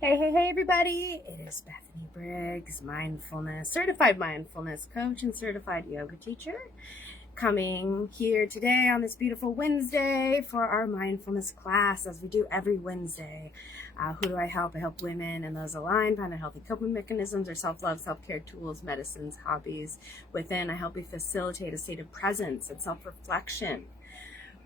Hey, everybody. It is Bethany Briggs, certified mindfulness coach and certified yoga teacher, coming here today on this beautiful Wednesday for our mindfulness class, as we do every Wednesday. Who do I help? I help women and those aligned find healthy coping mechanisms or self-love, self-care tools, medicines, hobbies within. I help you facilitate a state of presence and self-reflection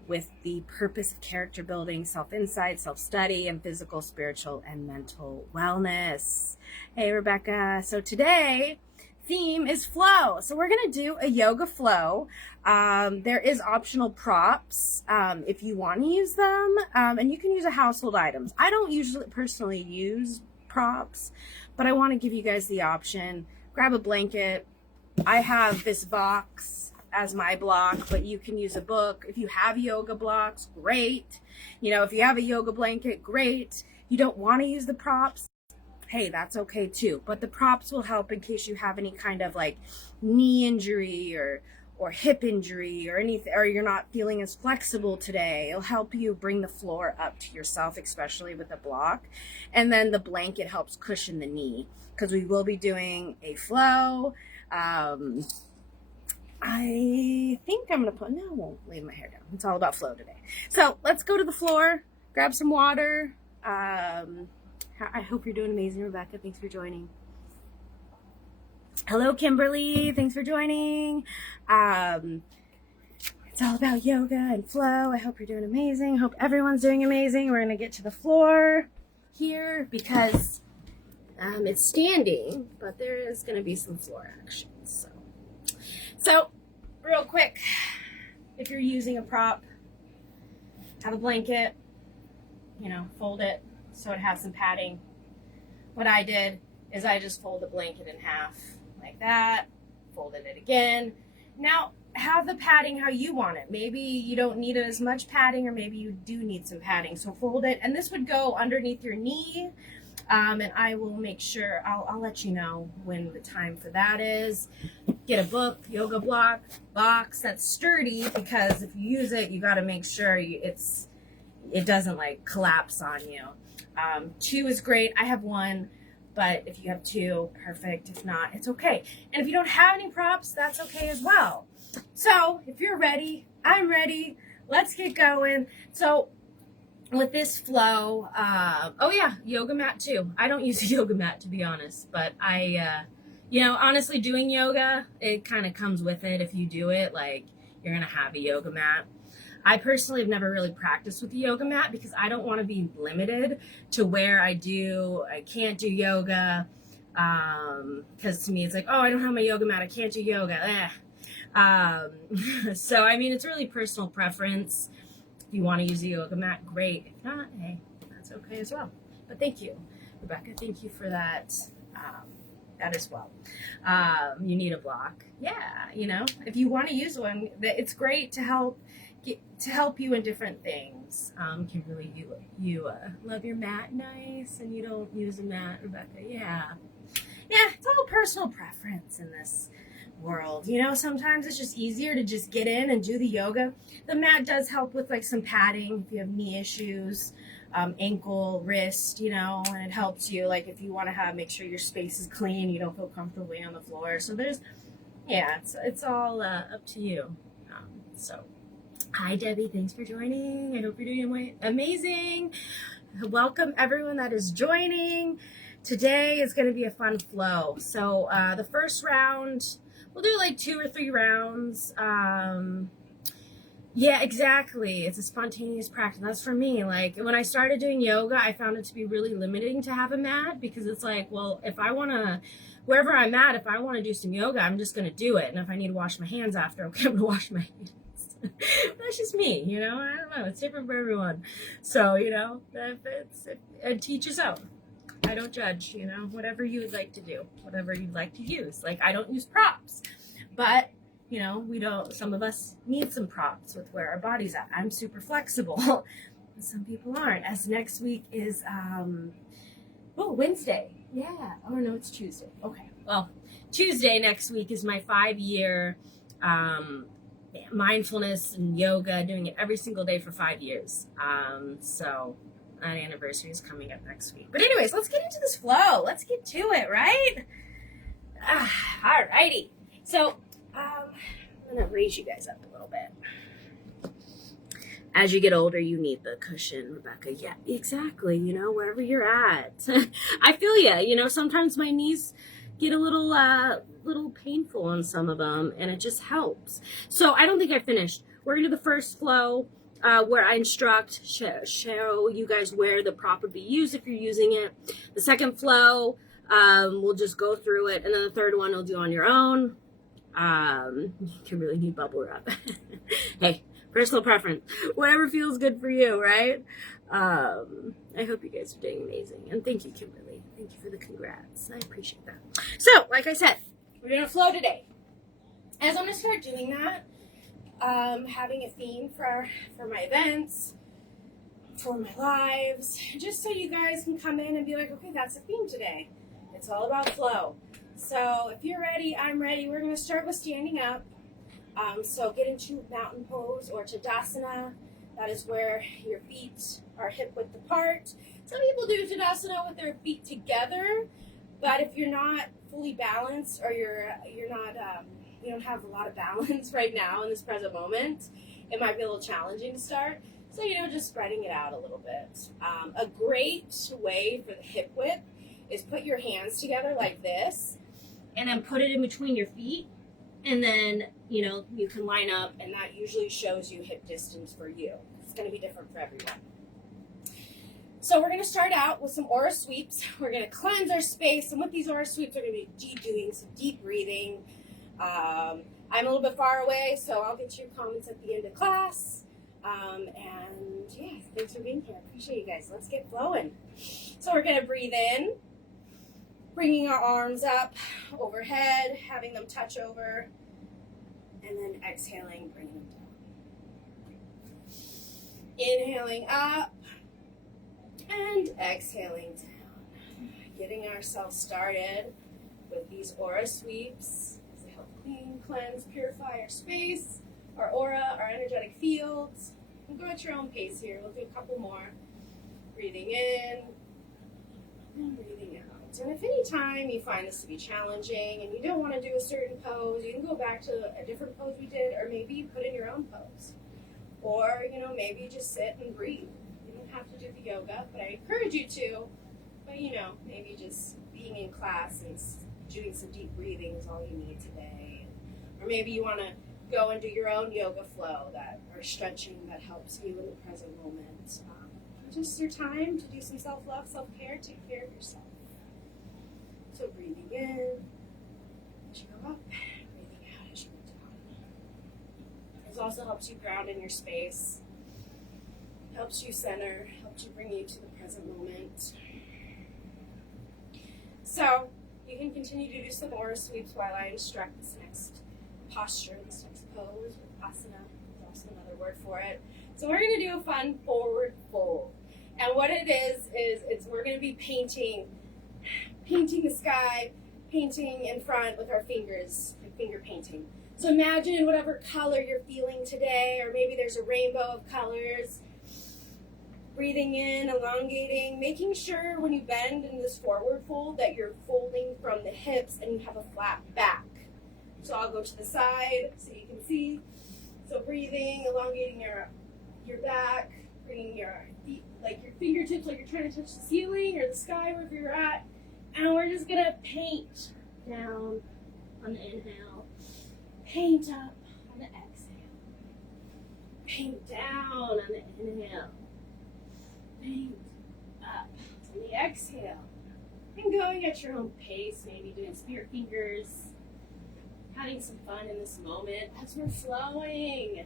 with the purpose of character building, self-insight, self-study, and physical, spiritual, and mental wellness. Hey, Rebecca. So today, theme is flow. So we're going to do a yoga flow. There is optional props if you want to use them, and you can use a household items. I don't usually personally use props, but I want to give you guys the option. Grab a blanket. I have this box as my block, but you can use a book. If you have yoga blocks, great. If you have a yoga blanket, great. You don't want to use the props, hey, that's okay too. But the props will help in case you have any kind of like knee injury or hip injury or anything, or you're not feeling as flexible today. It'll help you bring the floor up to yourself, especially with the block. And then the blanket helps cushion the knee, because we will be doing a flow. I think I'm going to no, I won't leave my hair down. It's all about flow today. So let's go to the floor, grab some water. I hope you're doing amazing, Rebecca. Thanks for joining. Hello, Kimberly. Thanks for joining. It's all about yoga and flow. I hope you're doing amazing. Hope everyone's doing amazing. We're going to get to the floor here because it's standing, but there is going to be some floor action. So, real quick, if you're using a prop, have a blanket, fold it so it has some padding. What I did is I just fold the blanket in half like that, folded it again. Now, have the padding how you want it. Maybe you don't need as much padding, or maybe you do need some padding. So fold it, and this would go underneath your knee. And I will make sure, I'll let you know when the time for that is. Get a book, yoga box that's sturdy, because if you use it, you got to make sure it doesn't like collapse on you. 2 is great. I have 1, but if you have 2, perfect. If not, it's okay. And if you don't have any props, that's okay as well. So if you're ready, I'm ready. Let's get going. So with this flow, yoga mat too. I don't use a yoga mat, to be honest, but honestly, doing yoga, it kind of comes with it. If you do it, like, you're going to have a yoga mat. I personally have never really practiced with the yoga mat because I don't want to be limited to where I can't do yoga. Because to me, it's like, oh, I don't have my yoga mat, I can't do yoga. So, it's really personal preference. If you want to use a yoga mat, great. If not, hey, that's okay as well. But thank you, Rebecca. Thank you for that. That as well. You need a block. Yeah, if you want to use one, it's great to help you in different things. Kimberly, you love your mat nice, and you don't use a mat, Rebecca. Yeah, it's all personal preference in this world. Sometimes it's just easier to just get in and do the yoga. The mat does help with like some padding if you have knee issues, ankle, wrist, and it helps you, like, if you want to make sure your space is clean, you don't feel comfortably on the floor. So it's all up to you. So hi, Debbie. Thanks for joining. I hope you're doing amazing. Welcome everyone that is joining. Today is going to be a fun flow. So the first round, we'll do like 2 or 3 rounds. Yeah, exactly. It's a spontaneous practice. That's for me. Like, when I started doing yoga, I found it to be really limiting to have a mat, because it's like, well, if I want to, wherever I'm at, if I want to do some yoga, I'm just going to do it. And if I need to wash my hands after, okay, I'm going to wash my hands. That's just me, I don't know. It's different for everyone. So, it teaches out. I don't judge, whatever you would like to do, whatever you'd like to use. Like, I don't use props, but some of us need some props with where our body's at. I'm super flexible. Some people aren't. As next week is, Wednesday. Yeah. Oh, no, it's Tuesday. Okay. Well, Tuesday next week is my 5-year mindfulness and yoga, doing it every single day for 5 years. So That anniversary is coming up next week. But anyways, let's get into this flow. Let's get to it, right? Alrighty. So, I'm going to raise you guys up a little bit. As you get older, you need the cushion, Rebecca. Yeah, exactly. You know, wherever you're at. I feel you. You know, sometimes my knees get a little painful on some of them, and it just helps. So I don't think I finished. We're going to do the first flow where I instruct, show you guys where the prop would be used if you're using it. The second flow, we'll just go through it, and then the third one we'll do on your own. You can really need bubble wrap. Hey, personal preference, whatever feels good for you, right? I hope you guys are doing amazing, and thank you, Kimberly. Thank you for the congrats. I appreciate that. So, like I said, we're doing a flow today. As I'm going to start doing that, having a theme for my events, for my lives, just so you guys can come in and be like, okay, that's the theme today. It's all about flow. So if you're ready, I'm ready. We're going to start with standing up. So get into mountain pose or Tadasana. That is where your feet are hip width apart. Some people do Tadasana with their feet together, but if you're not fully balanced or you're not you don't have a lot of balance right now in this present moment, it might be a little challenging to start. So, you know, just spreading it out a little bit. A great way for the hip width is put your hands together like this and then put it in between your feet. And then, you know, you can line up, and that usually shows you hip distance for you. It's going to be different for everyone. So we're going to start out with some aura sweeps. We're going to cleanse our space. And with these aura sweeps, we're going to be doing some deep breathing. I'm a little bit far away, so I'll get your comments at the end of class. And yeah, thanks for being here. Appreciate you guys. Let's get flowing. So we're going to breathe in, bringing our arms up overhead, having them touch over, and then exhaling, bringing them down. Inhaling up and exhaling down. Getting ourselves started with these aura sweeps. They help clean, cleanse, purify our space, our aura, our energetic fields. We'll go at your own pace here. We'll do a couple more. Breathing in and breathing out. And if any time you find this to be challenging and you don't want to do a certain pose, you can go back to a different pose we did, or maybe you put in your own pose. Or, you know, maybe you just sit and breathe. You don't have to do the yoga, but I encourage you to. But, you know, maybe just being in class and doing some deep breathing is all you need today. Or maybe you want to go and do your own yoga flow or stretching that helps you in the present moment. Just your time to do some self-love, self-care, take care of yourself. So breathing in as you go up, breathing out as you go down. This also helps you ground in your space, helps you center, helps you bring you to the present moment. So you can continue to do some aura sweeps while I instruct this next posture, this next pose, asana is also another word for it. So we're going to do a fun forward fold. And what it is we're going to be painting the sky, painting in front with our fingers, like finger painting. So imagine whatever color you're feeling today, or maybe there's a rainbow of colors. Breathing in, elongating, making sure when you bend in this forward fold that you're folding from the hips and you have a flat back. So I'll go to the side so you can see. So breathing, elongating your back, bringing your feet, like your fingertips, like you're trying to touch the ceiling or the sky, wherever you're at. And we're just gonna paint down on the inhale, paint up on the exhale, paint down on the inhale, paint up on the exhale. And going at your own pace, maybe doing spirit fingers, having some fun in this moment as we're flowing.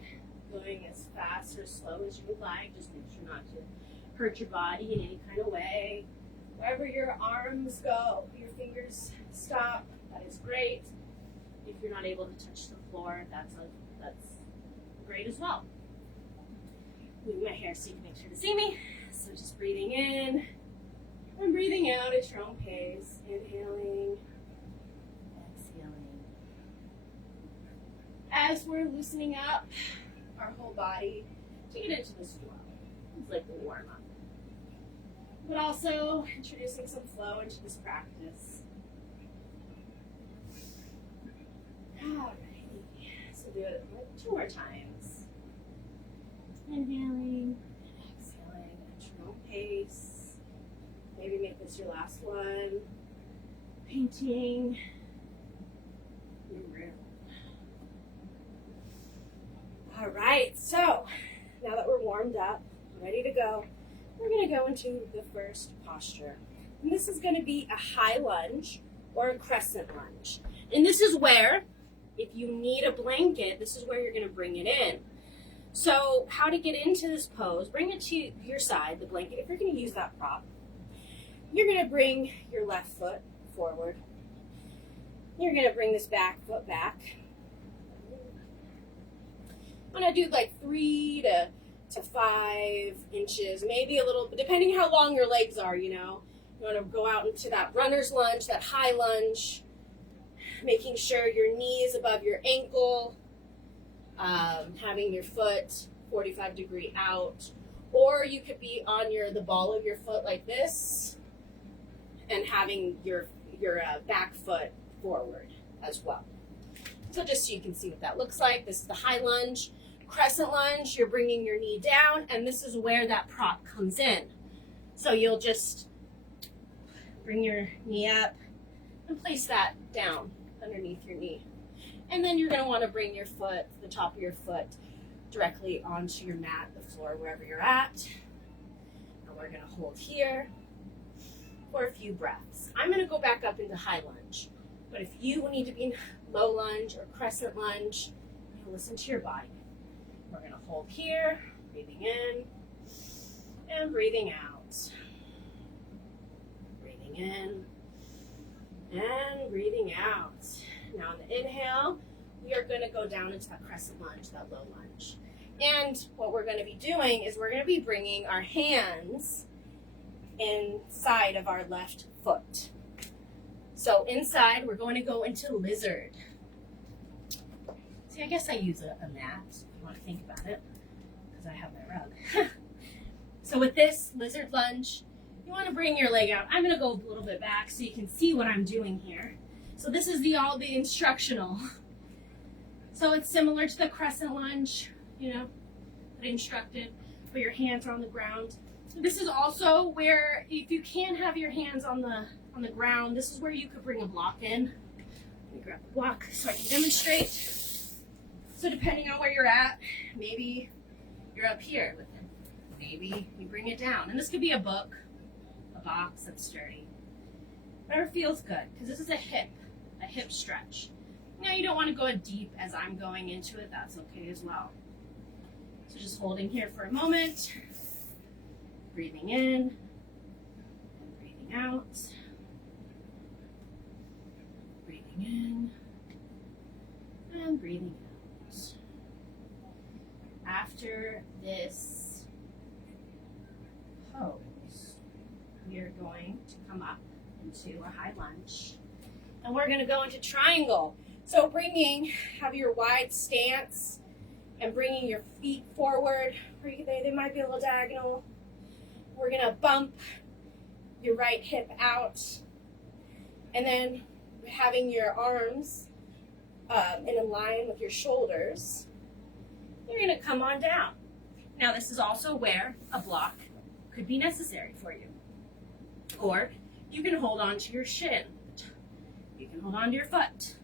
Going as fast or as slow as you would like. Just make sure not to hurt your body in any kind of way. Wherever your arms go, your fingers stop. That is great. If you're not able to touch the floor, that's great as well. Moving my hair so you can make sure to see me. So just breathing in and breathing out at your own pace. Inhaling, exhaling. As we're loosening up our whole body to get into this flow. It's like a warm up. but also introducing some flow into this practice. Alrighty, so do it like 2 more times. Inhaling, exhaling at your own pace. Maybe make this your last one. Painting your room. All right, so now that we're warmed up, ready to go, we're going to go into the first posture. And this is going to be a high lunge or a crescent lunge. And this is where, if you need a blanket, this is where you're going to bring it in. So how to get into this pose, bring it to your side, the blanket, if you're going to use that prop. You're going to bring your left foot forward. You're going to bring this back foot back. I'm going to do like 3 to 5 inches, maybe a little, depending how long your legs are, you know. You want to go out into that runner's lunge, that high lunge, making sure your knee is above your ankle, having your foot 45-degree out, or you could be on the ball of your foot like this and having your back foot forward as well. So just so you can see what that looks like, this is the high lunge. Crescent lunge, you're bringing your knee down, and this is where that prop comes in. So you'll just bring your knee up and place that down underneath your knee. And then you're going to want to bring your foot, the top of your foot, directly onto your mat, the floor, wherever you're at. And we're going to hold here for a few breaths. I'm going to go back up into high lunge. But if you need to be in low lunge or crescent lunge, listen to your body. We're going to hold here, breathing in and breathing out. Breathing in and breathing out. Now on the inhale, we are going to go down into that crescent lunge, that low lunge. And what we're going to be doing is we're going to be bringing our hands inside of our left foot. So inside, we're going to go into lizard. See, I guess I use a mat, if you want to think about it, because I have my rug. So with this lizard lunge, you want to bring your leg out. I'm going to go a little bit back so you can see what I'm doing here. So this is the instructional. So it's similar to the crescent lunge, you know, that I instructed, where your hands are on the ground. This is also where, if you can have your hands on the ground, this is where you could bring a block in. Let me grab the block so I can demonstrate. So depending on where you're at, maybe you're up here with it. Maybe you bring it down. And this could be a book, a box that's sturdy. Whatever feels good, because this is a hip stretch. Now you don't want to go as deep as I'm going into it. That's okay as well. So just holding here for a moment. Breathing in and breathing out. Breathing in and breathing out. After this pose, we are going to come up into a high lunge. And we're going to go into triangle. So have your wide stance and bringing your feet forward. They might be a little diagonal. We're going to bump your right hip out. And then having your arms in line with your shoulders, you're going to come on down. Now this is also where a block could be necessary for you. Or you can hold on to your shin. You can hold on to your foot.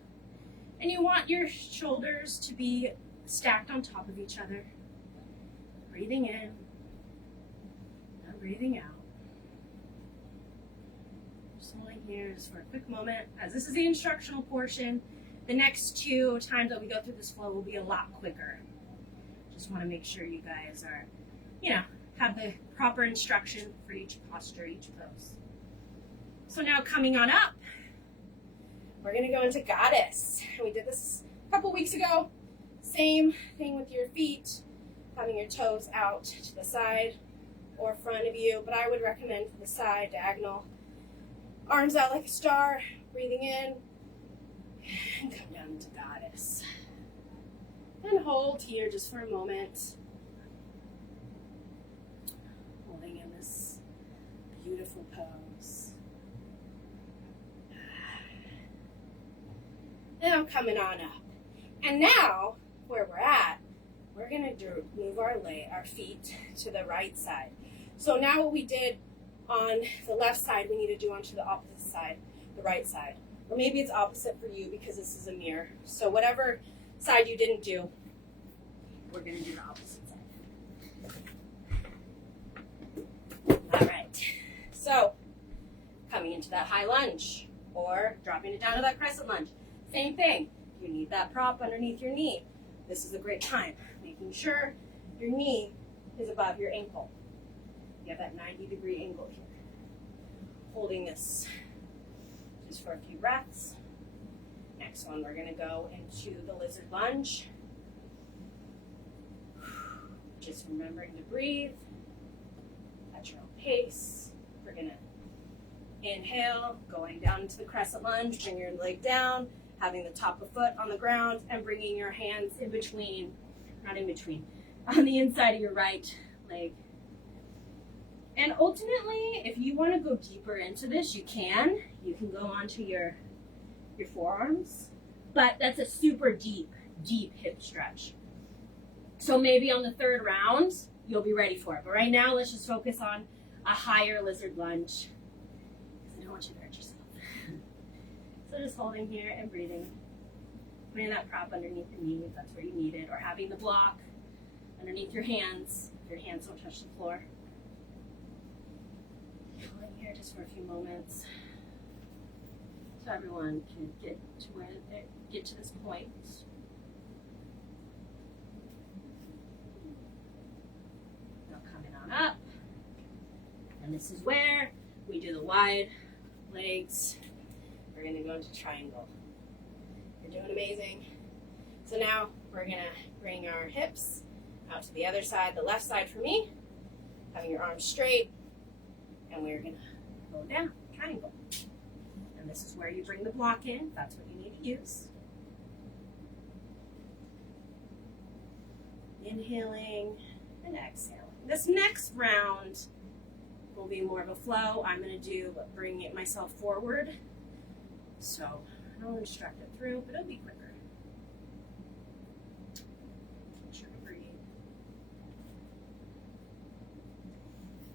And you want your shoulders to be stacked on top of each other. Breathing in and breathing out. Just holding here just for a quick moment. As this is the instructional portion, the next 2 times that we go through this flow will be a lot quicker. Just want to make sure you guys are, have the proper instruction for each posture, each pose. So now coming on up, we're going to go into goddess. We did this a couple weeks ago. Same thing with your feet, having your toes out to the side or front of you, but I would recommend to the side, diagonal. Arms out like a star, breathing in, and come down into goddess. And hold here just for a moment. Holding in this beautiful pose. Now coming on up. And now, where we're at, we're going to move our feet to the right side. So now what we did on the left side, we need to do onto the opposite side, the right side. Or maybe it's opposite for you because this is a mirror. So whatever side you didn't do, we're going to do the opposite side. All right. So coming into that high lunge or dropping it down to that crescent lunge. Same thing. You need that prop underneath your knee. This is a great time. Making sure your knee is above your ankle. You have that 90-degree angle here. Holding this just for a few breaths. Next one, we're going to go into the lizard lunge. Just remembering to breathe at your own pace. We're going to inhale, going down into the crescent lunge, bring your leg down, having the top of foot on the ground, and bringing your hands in between, not in between, on the inside of your right leg. And ultimately, if you want to go deeper into this, you can. You can go onto your forearms, but that's a super deep hip stretch. So maybe on the third round, you'll be ready for it. But right now, let's just focus on a higher lizard lunge, because I don't want you to hurt yourself. So just holding here and breathing. Putting that prop underneath the knee if that's where you need it, or having the block underneath your hands if your hands don't touch the floor. Holding here just for a few moments so everyone can get to where they get to this point. Now coming on up. And this is where we do the wide legs. We're going to go into triangle. You're doing amazing. So now we're going to bring our hips out to the other side, the left side for me, having your arms straight, and we're going to go down, triangle. And this is where you bring the block in. That's what you need to use. Inhaling and exhaling. This next round will be more of a flow. I'm going to do bringing it myself forward. So I'll instruct it through, but it'll be quicker. Make sure to breathe.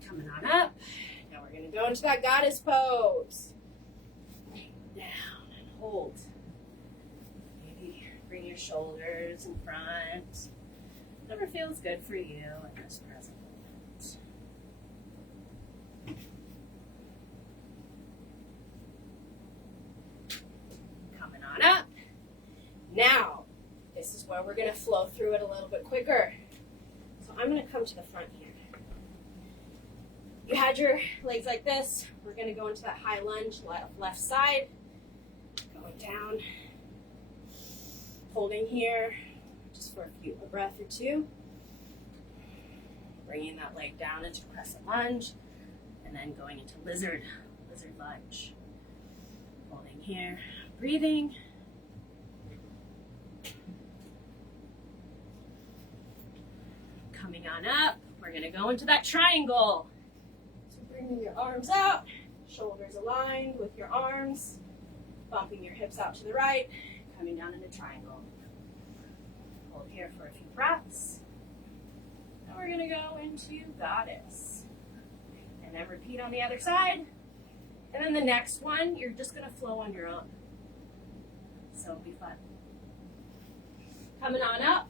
Coming on up. Now we're going to go into that goddess pose. Down and hold. Maybe bring your shoulders in front. Whatever feels good for you at this present moment. Coming on up. Now, this is where we're going to flow through it a little bit quicker. So I'm going to come to the front here. You had your legs like this. We're going to go into that high lunge, left side. Going down. Holding here just for a breath or two. Bringing that leg down into crescent lunge. And then going into lizard lunge. Holding here. Breathing. Coming on up. We're going to go into that triangle. So bringing your arms out. Shoulders aligned with your arms. Bumping your hips out to the right. Coming down into triangle. Hold here for a few breaths. Now we're going to go into goddess. And then repeat on the other side. And then the next one, you're just going to flow on your own. So it'll be fun. Coming on up.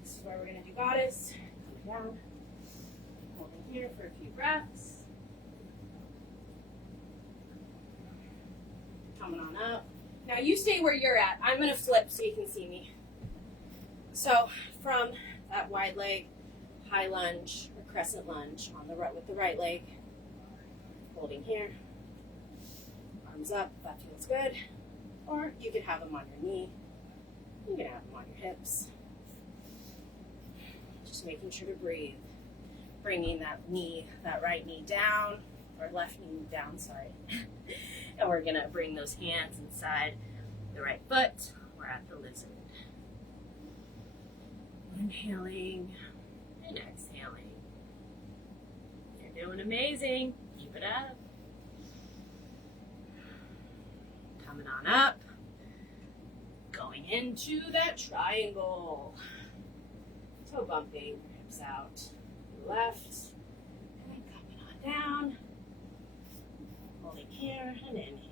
This is where we're going to do goddess. Coming down. Holding here for a few breaths. Coming on up. Now you stay where you're at. I'm going to flip so you can see me. So from that wide leg, high lunge or crescent lunge on the right with the right leg, holding here, arms up if that feels good, or you could have them on your knee. You can have them on your hips. Just making sure to breathe, bringing that right knee down or left knee down. Sorry. And we're going to bring those hands inside the right foot. We're at the lizard. Inhaling and exhaling. You're You're doing amazing. Keep it up. Coming on up. Going into that triangle. Toe bumping, hips out. Left. And coming on down. Holding here and inhaling.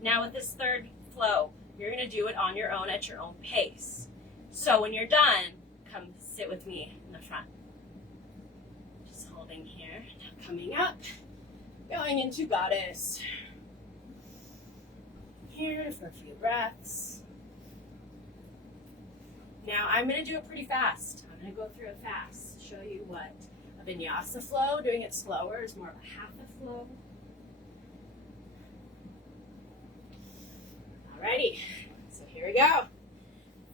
Now with this third flow, you're going to do it on your own at your own pace. So when you're done, come sit with me in the front. Just holding here, now coming up, going into goddess. Here for a few breaths. Now I'm going to do it pretty fast. I'm going to go through it fast, show you what a vinyasa flow, doing it slower, is more of a hatha flow. Alrighty, so here we go.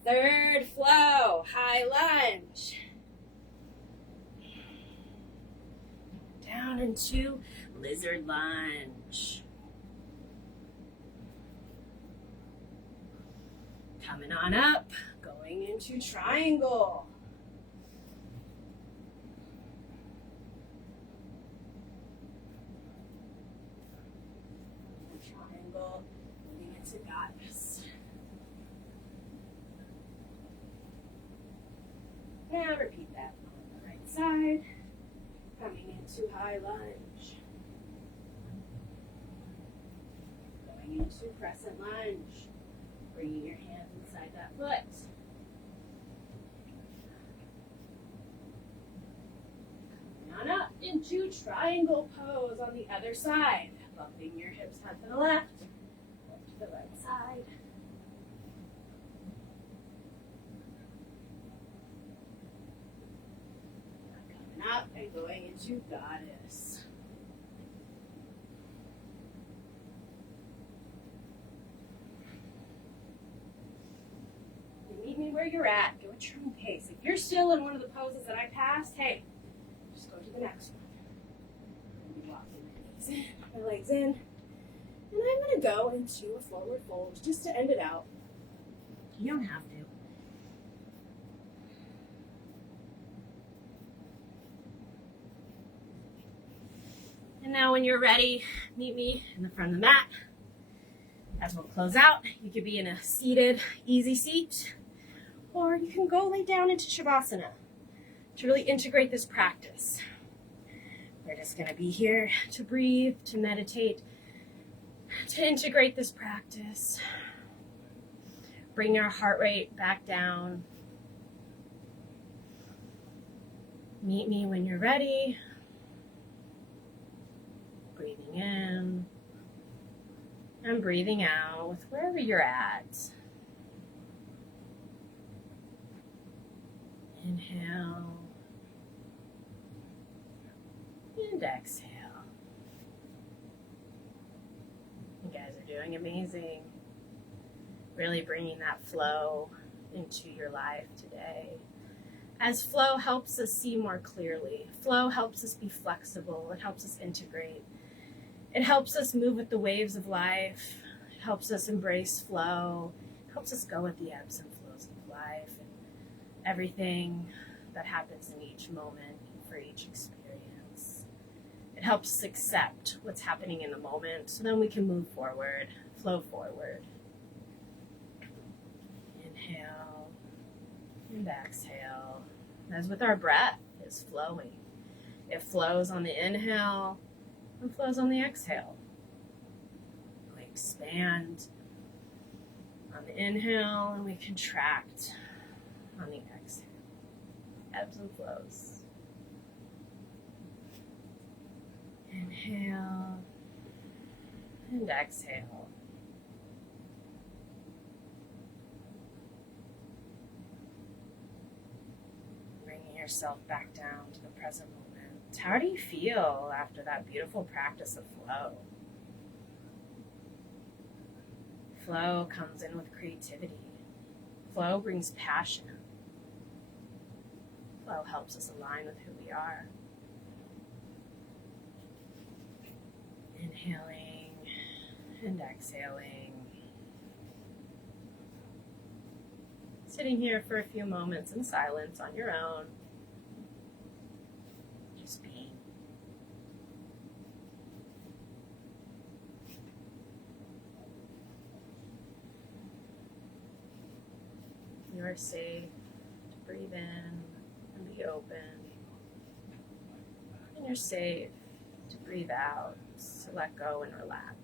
Third flow, high lunge. Down into lizard lunge. Coming on up, going into triangle. Triangle, moving into goddess. Now repeat that on the right side. Coming into high lunge. Going into crescent lunge. Bringing your hands inside that foot. Coming on up into triangle pose on the other side. Bumping your hips out to the left, to the right side. Coming up and going into goddess. You meet me where you're at. Go at your own pace. If you're still in one of the poses that I passed, hey, just go to the next one. Walk my knees in, my legs in. And I'm going to go into a forward fold just to end it out. You don't have to. And now when you're ready, meet me in the front of the mat. As we'll close out, you could be in a seated, easy seat, or you can go lay down into Shavasana to really integrate this practice. We're just going to be here to breathe, to meditate, to integrate this practice. Bring our heart rate back down. Meet me when you're ready. Breathing in and breathing out with wherever you're at. Inhale and exhale. You guys are doing amazing. Really bringing that flow into your life today. As flow helps us see more clearly. Flow helps us be flexible. It helps us integrate. It helps us move with the waves of life. It helps us embrace flow. It helps us go with the ebbs and flows of life and everything that happens in each moment for each experience. It helps us accept what's happening in the moment so then we can move forward, flow forward. Inhale and exhale. As with our breath, it's flowing. It flows on the inhale and flows on the exhale. We expand on the inhale and we contract on the exhale. Ebbs and flows. Inhale and exhale. Bringing yourself back down to the present moment. How do you feel after that beautiful practice of flow? Flow comes in with creativity. Flow brings passion. Flow helps us align with who we are. Inhaling and exhaling. sitting here for a few moments in silence on your own, just being. You are safe to breathe in and be open. And you're safe to breathe out, to let go and relax.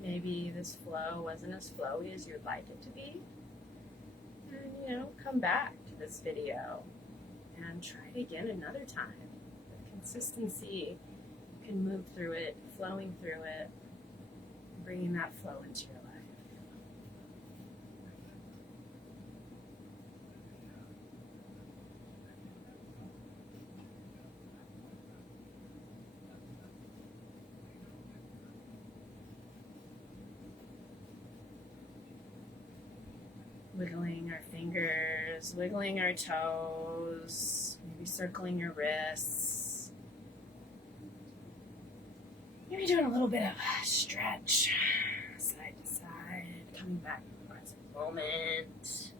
Maybe this flow wasn't as flowy as you'd like it to be. And, come back to this video and try it again another time. With consistency, you can move through it, flowing through it, bringing that flow into your life. Wiggling our fingers, wiggling our toes, maybe circling your wrists. Maybe doing a little bit of stretch, side to side, coming back to the present moment.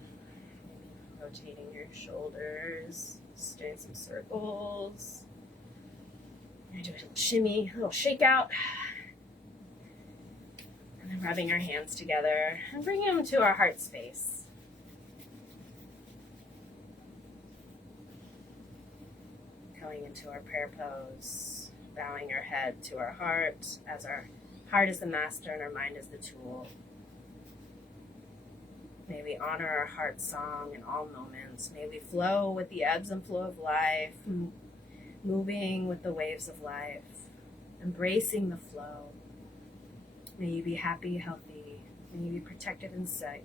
Maybe rotating your shoulders, just doing some circles. Maybe do a little shimmy, a little shake out. Rubbing our hands together and bringing them to our heart space. Going into our prayer pose, bowing our head to our heart as our heart is the master and our mind is the tool. May we honor our heart song in all moments. May we flow with the ebbs and flow of life, moving with the waves of life, embracing the flow. May you be happy, healthy. May you be protected and safe.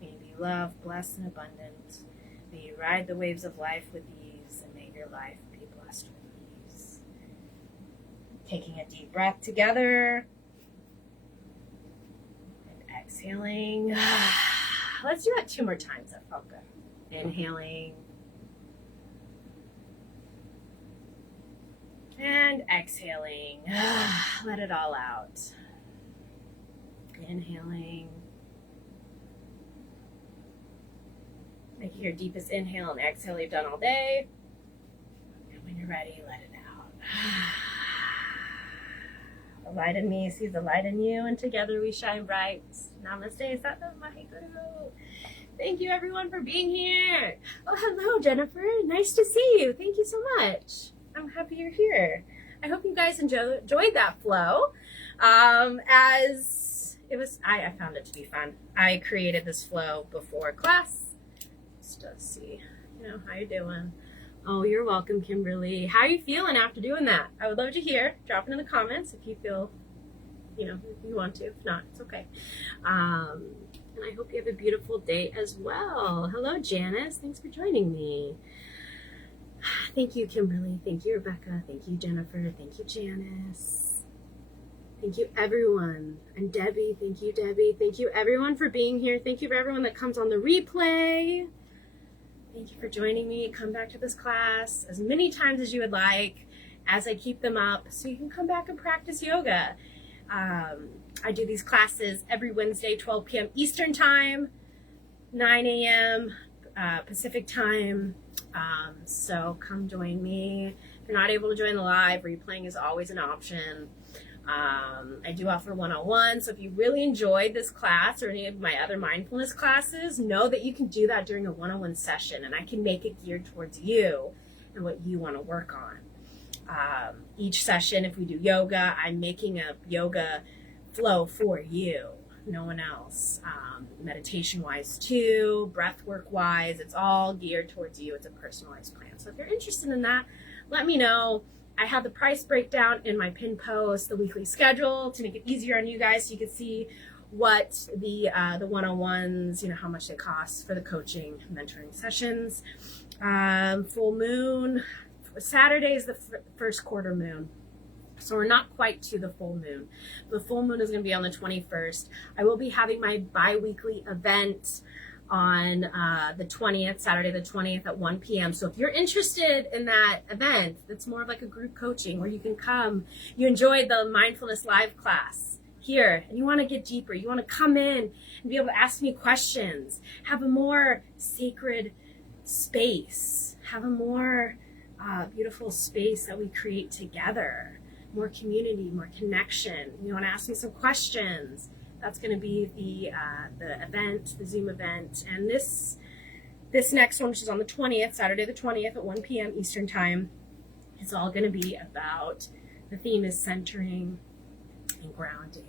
May you be loved, blessed, and abundant. May you ride the waves of life with ease, and may your life be blessed with ease. Taking a deep breath together. And exhaling. Let's do that 2 more times. That felt good. Inhaling. And exhaling. Let it all out. Inhaling. Making your deepest inhale and exhale you've done all day. And when you're ready, let it out. The light in me sees the light in you, and together we shine bright. Namaste, Satam Mahiguru. Thank you everyone for being here. Oh, hello, Jennifer. Nice to see you. Thank you so much. I'm happy you're here. I hope you guys enjoyed that flow. I found it to be fun. I created this flow before class. Just to see, how you doing. Oh, you're welcome, Kimberly. How are you feeling after doing that? I would love to hear. Drop it in the comments if you feel, if you want to. If not, it's okay. And I hope you have a beautiful day as well. Hello, Janice. Thanks for joining me. Thank you, Kimberly. Thank you, Rebecca. Thank you, Jennifer. Thank you, Janice. Thank you, everyone. And Debbie, thank you, Debbie. Thank you, everyone, for being here. Thank you for everyone that comes on the replay. Thank you for joining me. Come back to this class as many times as you would like as I keep them up so you can come back and practice yoga. I do these classes every Wednesday, 12 p.m. Eastern Time, 9 a.m. Pacific Time. So come join me. If you're not able to join the live, replaying is always an option. I do offer one-on-one, so if you really enjoyed this class or any of my other mindfulness classes, know that you can do that during a one-on-one session, and I can make it geared towards you and what you want to work on. Each session, if we do yoga, I'm making a yoga flow for you, no one else. Meditation-wise too, breath work-wise, it's all geared towards you. It's a personalized plan. So if you're interested in that, let me know. I have the price breakdown in my pinned post, the weekly schedule, to make it easier on you guys so you can see what the one-on-ones, how much they cost for the coaching, mentoring sessions. Full moon. Saturday is the first quarter moon. So we're not quite to the full moon. The full moon is going to be on the 21st. I will be having my bi-weekly event on the 20th, Saturday the 20th at 1 p.m. So if you're interested in that event, it's more of like a group coaching where you can come. You enjoyed the mindfulness live class here and you want to get deeper. You want to come in and be able to ask me questions, have a more sacred space, have a more beautiful space that we create together. More community, more connection. You want to ask me some questions. That's going to be the event, the Zoom event. And this next one, which is on the 20th, Saturday the 20th at 1 p.m. Eastern Time, it's all going to be about, the theme is centering and grounding,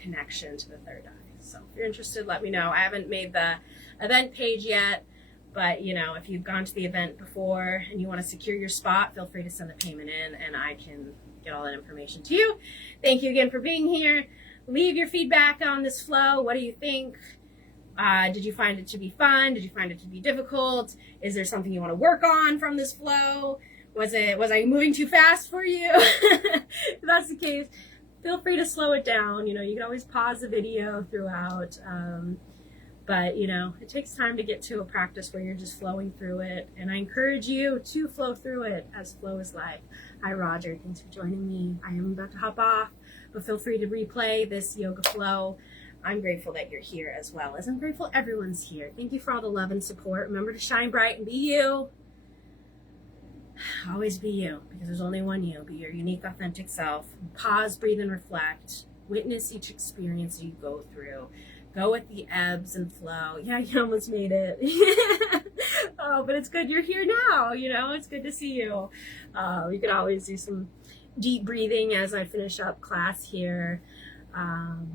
connection to the third eye. So if you're interested, let me know. I haven't made the event page yet, but if you've gone to the event before and you want to secure your spot, feel free to send the payment in and I can get all that information to you. Thank you again for being here. Leave your feedback on this flow. What do you think? Did you find it to be fun? Did you find it to be difficult? Is there something you want to work on from this flow? Was I moving too fast for you? If that's the case, feel free to slow it down. You can always pause the video throughout. But it takes time to get to a practice where you're just flowing through it. And I encourage you to flow through it as flow is life. Hi, Roger. Thanks for joining me. I am about to hop off, but feel free to replay this yoga flow. I'm grateful that you're here as well as I'm grateful everyone's here. Thank you for all the love and support. Remember to shine bright and be you. Always be you, because there's only one you. Be your unique, authentic self. Pause, breathe, and reflect. Witness each experience you go through. Go with the ebbs and flow. Yeah, you almost made it. Oh, but it's good you're here now. It's good to see you. You can always do some deep breathing as I finish up class here.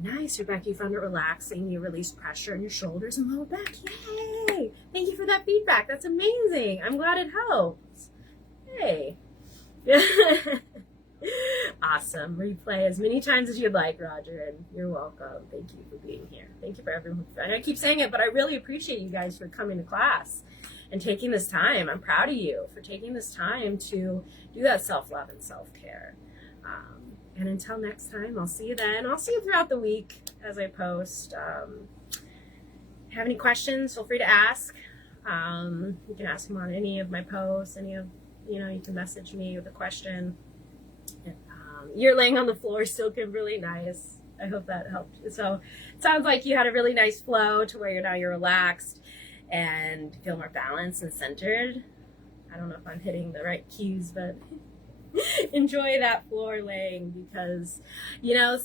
Nice, Rebecca, you found it relaxing. You released pressure in your shoulders and lower back. Yay! Thank you for that feedback. That's amazing. I'm glad it helps. Hey. Awesome. Replay as many times as you'd like, Roger, and you're welcome. Thank you for being here. Thank you for everyone. I keep saying it, but I really appreciate you guys for coming to class and taking this time. I'm proud of you for taking this time to do that self-love and self-care. And until next time, I'll see you then. I'll see you throughout the week as I post. Have any questions, feel free to ask. You can ask them on any of my posts, you can message me with a question. You're laying on the floor still looking really nice. I hope that helped. So it sounds like you had a really nice flow to where you're relaxed and feel more balanced and centered. I don't know if I'm hitting the right cues, but enjoy that floor laying because,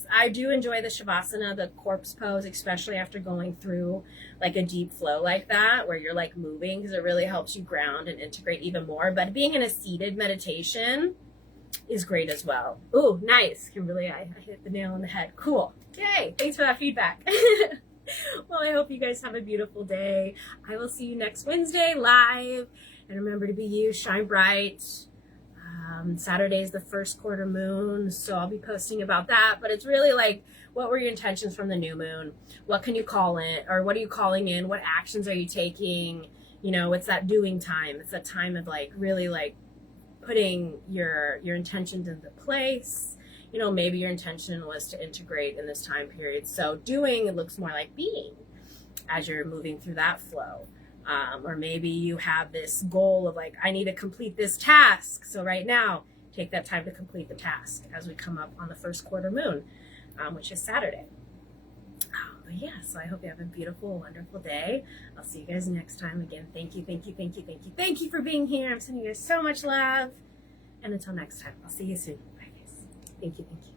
I do enjoy the Shavasana, the corpse pose, especially after going through like a deep flow like that where you're like moving because it really helps you ground and integrate even more. But being in a seated meditation is great as well. Ooh, nice. Kimberly, I hit the nail on the head. Cool. Yay. Thanks for that feedback. Well, I hope you guys have a beautiful day. I will see you next Wednesday live. And remember to be you, shine bright. Saturday is the first quarter moon, so I'll be posting about that. But it's really like, what were your intentions from the new moon? What can you call it? Or what are you calling in? What actions are you taking? It's that doing time. It's that time of like really like putting your intentions into place. Maybe your intention was to integrate in this time period. So doing, it looks more like being as you're moving through that flow. Or maybe you have this goal of like, I need to complete this task. So right now, take that time to complete the task as we come up on the first quarter moon, which is Saturday. But yeah, so I hope you have a beautiful, wonderful day. I'll see you guys next time. Again, thank you, thank you, thank you, thank you. Thank you for being here. I'm sending you guys so much love. And until next time, I'll see you soon. Bye, guys. Thank you, thank you.